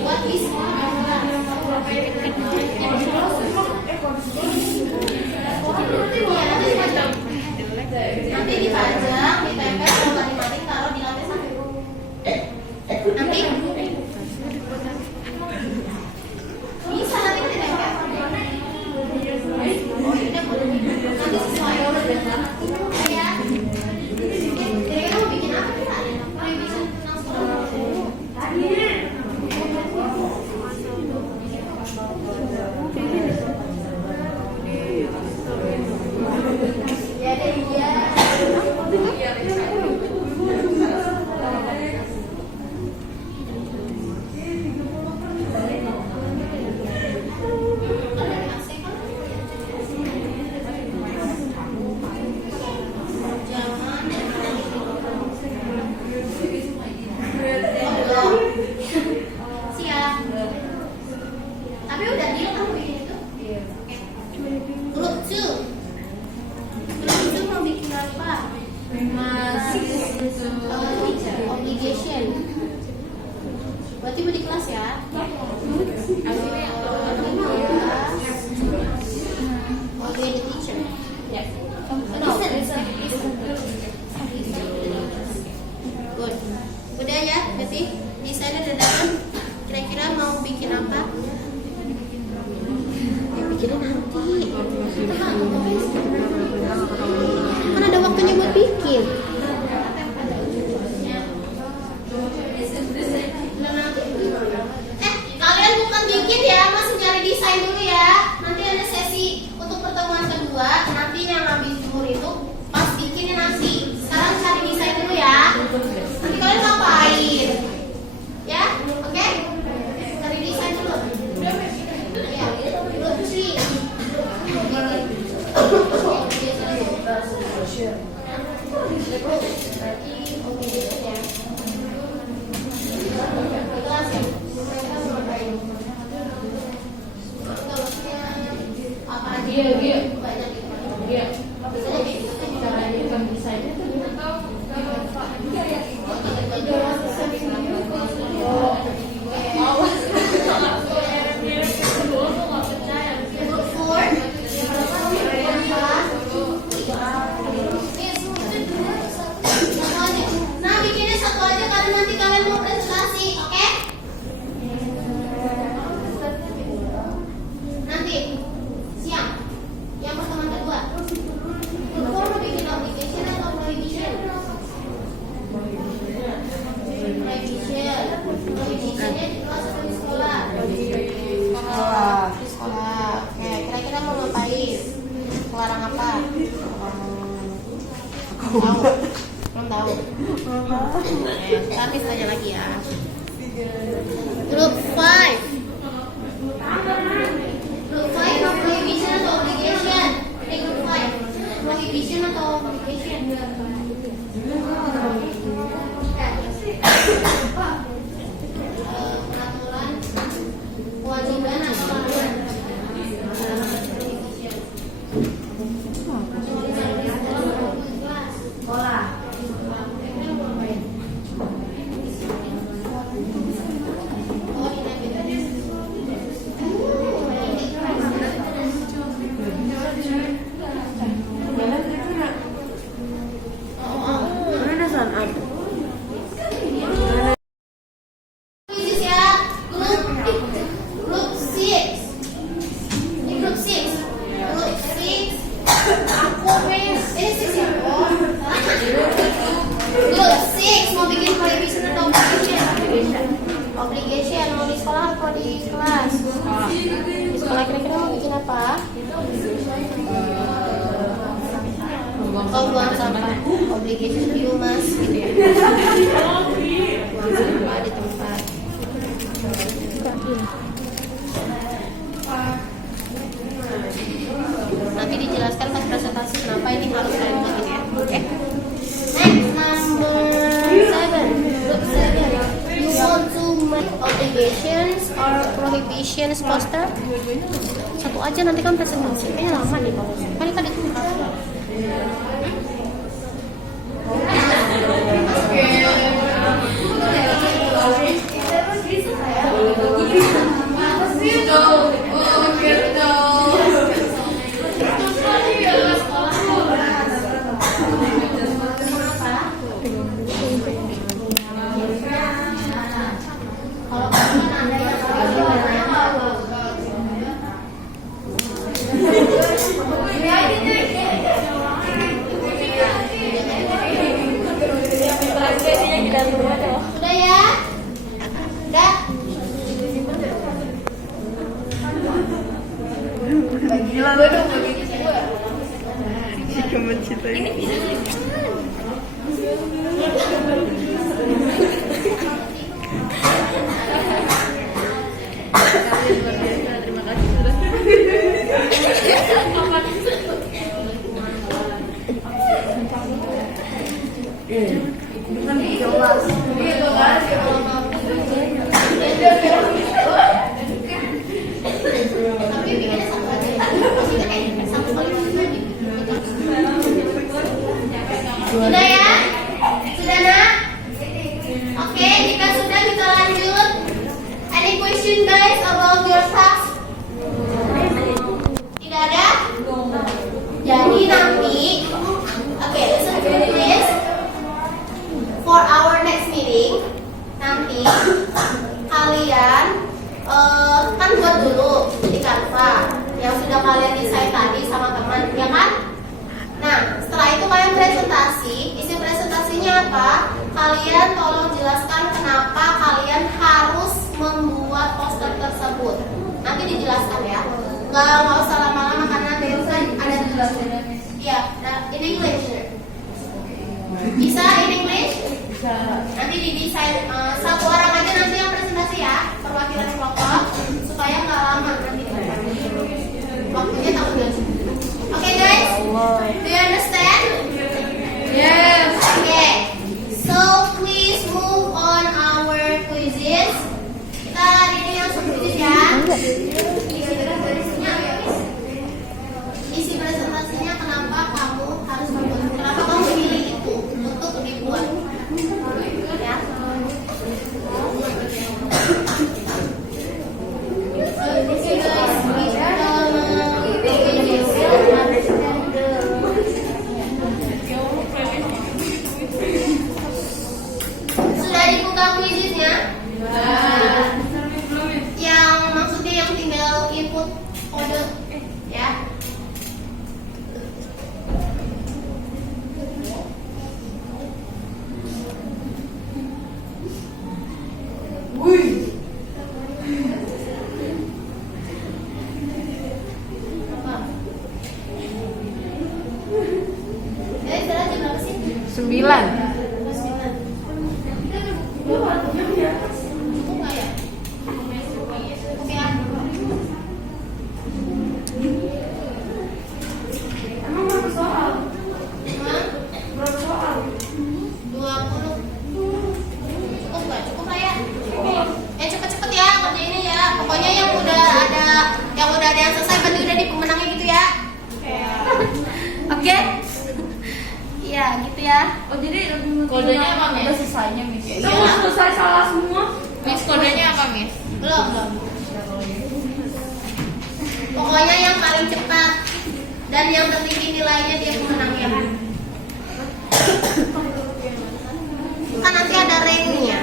What is nanti dipajang, ditempel, kalau dimatiin taruh di lantai 1. Nanti bisa nanti ditempel. Nanti sesuai ya. Kira-kira mau bikin apa kita? Prohibition tentang sekolah. Ya deh, iya. Siap. Tapi udah deal kamu bikin itu? Iya. Grup 2. Grup 2 mau bikin apa? Obligation. Berarti mau di kelas ya? Obey the teacher. No. Good. Udah ya, berarti desainnya udah datang. Kira-kira mau bikin apa? Ya bikinnya nanti. Kan ada waktunya buat bikin. Kalian bukan bikin ya, masih cari desain dulu ya. Nanti ada sesi untuk pertemuan kedua. Nanti yang habis jemur itu pas bikinnya nanti. Sekarang cari desain dulu ya. Nanti kalian ngapain? Ya, oke? Cari desain dulu. Ya, dulu sih. Apa aja? Iya. Banyak gitu. Iya. Biasanya kayak gitu kan cara bikin desainnya tuh nah, bikinnya satu aja karena nanti kalian mau presentasi, oke? Nanti siang, yang pertemuan kedua. Grup 4 mau bikin obligation atau prohibition? Prohibitionnya di kelas atau di sekolah? Di sekolah. Oke, kira-kira mau ngapain? Melarang apa? Tahu? Belum tahu. Tapi tanya lagi ya. Grup 5. Grup 5 mau prohibition atau obligation? Grup 5. Prohibition atau obligation? Peraturan, kewajiban atau larangan? Sekolah. Oh, di kelas. Di sekolah kira-kira mau bikin apa? Oh, buang sampah. Obligation you must gitu ya. Buang sampah di tempat. Nanti dijelaskan pas presentasi kenapa ini harus kalian bikin ya. Oke. Next, number 7. Group 7. You want to make obligations or prohibitions poster? Satu aja nanti kan presentasi. Kayaknya lama nih kalau. Kali tadi tuh. Sudah ya? Udah? Tapi bikinnya satu aja ya. Satu kali sudah ya? Sudah nak? Oke, jika sudah kita lanjut. Any question guys about your task? Tidak ada? Jadi nanti, oke, listen to this. For our next meeting, nanti kalian kan buat dulu di Canva yang sudah kalian desain tadi sama teman, ya kan? Nah, setelah itu kalian presentasi. Isi presentasinya apa? Kalian tolong jelaskan kenapa kalian harus membuat poster tersebut. Nanti dijelaskan ya. Nggak usah lama-lama karena ada dijelaskan. Iya, in English. Bisa in English? Bisa. Nanti didesain satu orang aja nanti yang presentasi ya, perwakilan kelompok supaya nggak lama nanti. Waktunya tak udah. Okay guys, do you understand? Yes. Okay. So please move on our quizzes. Kita ini langsung quiz ya. Isi presentasinya kenapa kamu harus membuat, kenapa kamu pilih itu untuk dibuat. Ya. Sudah dibuka quiznya? Yang maksudnya yang tinggal input kode ya. Istirahat jam berapa sih? 9. Cukup nggak ya? Oke ah. Emang berapa soal? Hah? Berapa soal? 20. Cukup nggak? Cukup lah ya? Cepet-cepet ya kerjainnya ya. Pokoknya yang udah ada yang selesai berarti udah di pemenangnya gitu ya. Oke? Iya gitu ya. Oh jadi lebih Kodenya apa, Miss? Udah selesainya Miss. Iya. Itu udah selesai salah semua. Miss, kodenya apa, Miss? Belum. Pokoknya yang paling cepat dan yang tertinggi nilainya dia pemenangnya. Kan nanti ada ranknya.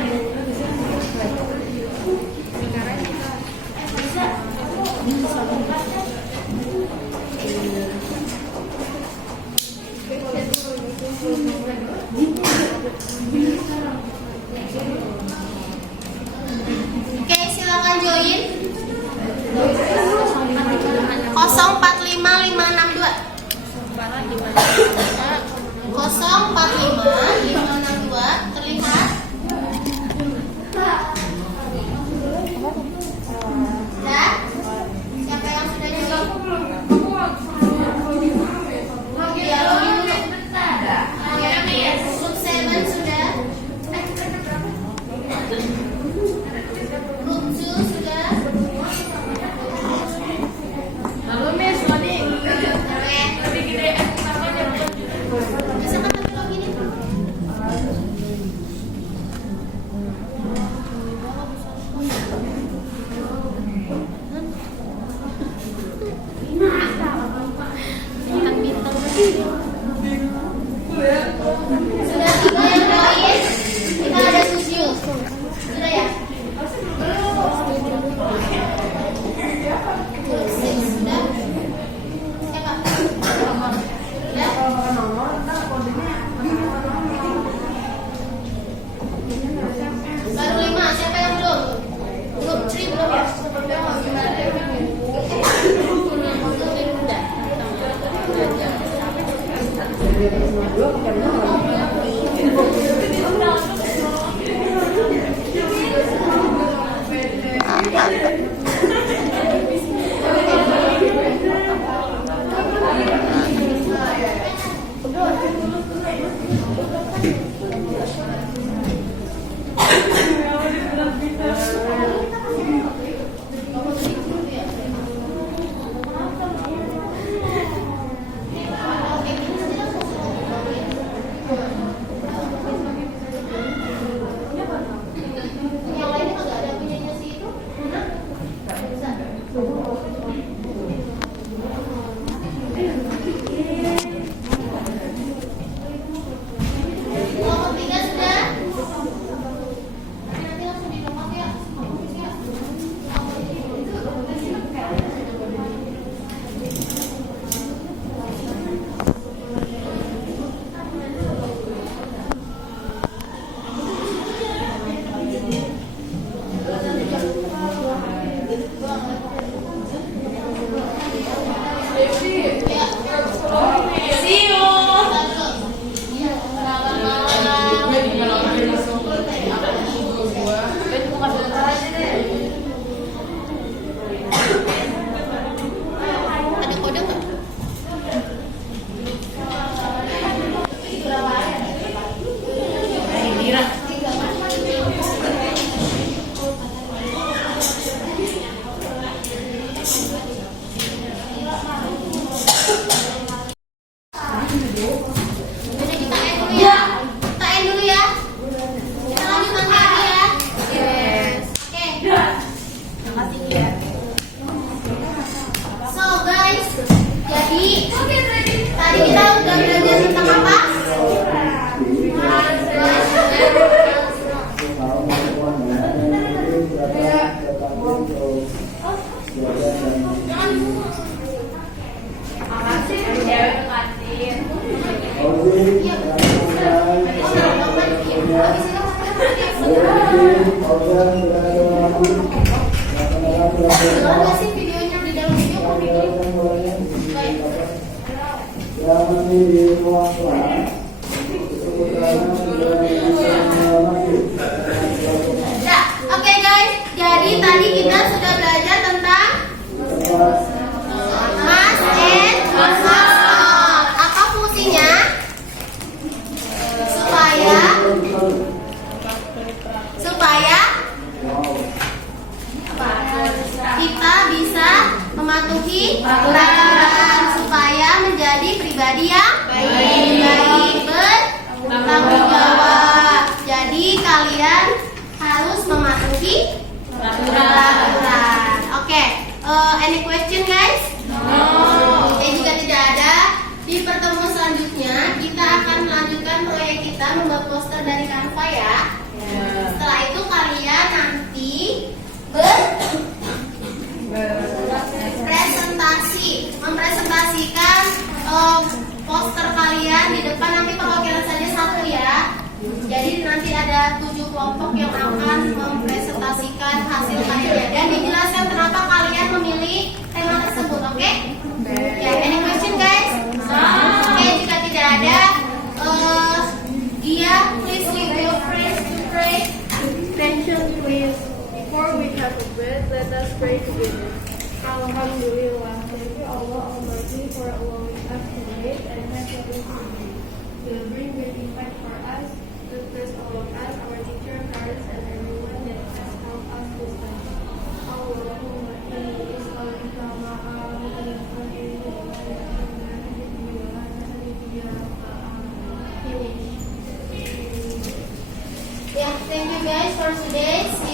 Oke, silakan join. 562 terlihat? Sudah? Siapa yang sudah jadi? Ya, login dulu. Group 7 sudah? Group 2 sudah? Lalu Miss, tadi Oke. Bisa kan tapi login itu? Bintang-bintang. Sudah 3 yang join? Kita ada 7. Sudah ya? Group 6 sudah? Siapa? Sudah? Baru 5, siapa yang belum? Group 3 belum ya? Yang lainnya kagak ada punyanya si itu? Bisa? Kelompok 3 sudah? Nanti langsung di nomor ya. Ada kode nggak? Jadi kita end dulu ya. Kita end dulu ya. Kita lanjutkan lagi ya. Oke. So guys, jadi tadi kita udah belajar tentang apa? Gimana sih videonya di dalam video kok Ya, oke guys. Jadi tadi kita sudah belajar tentang mass and transport. Apa fungsinya? Supaya kita bisa mematuhi peraturan supaya menjadi pribadi yang baik bertanggung jawab. Jadi kalian harus mematuhi peraturan. Oke, any question guys? Oke, jika tidak ada, di pertemuan selanjutnya kita akan melanjutkan proyek kita membuat poster dari Canva ya. Setelah itu kalian nanti mempresentasikan poster kalian di depan, nanti perwakilan saja 1 ya. Jadi nanti ada 7 kelompok yang akan mempresentasikan hasil karyanya dan dijelaskan kenapa kalian memilih tema tersebut, oke? Ya, any question guys? Oke, jika Alhamdulillah, thank you Allah Almighty for allowing us to live and have the opportunity. Will bring great impact for us, to bless all of us, our teacher, parents, and everyone that has helped us to study. Allahumma inni is'alika Yeah, thank you guys for today.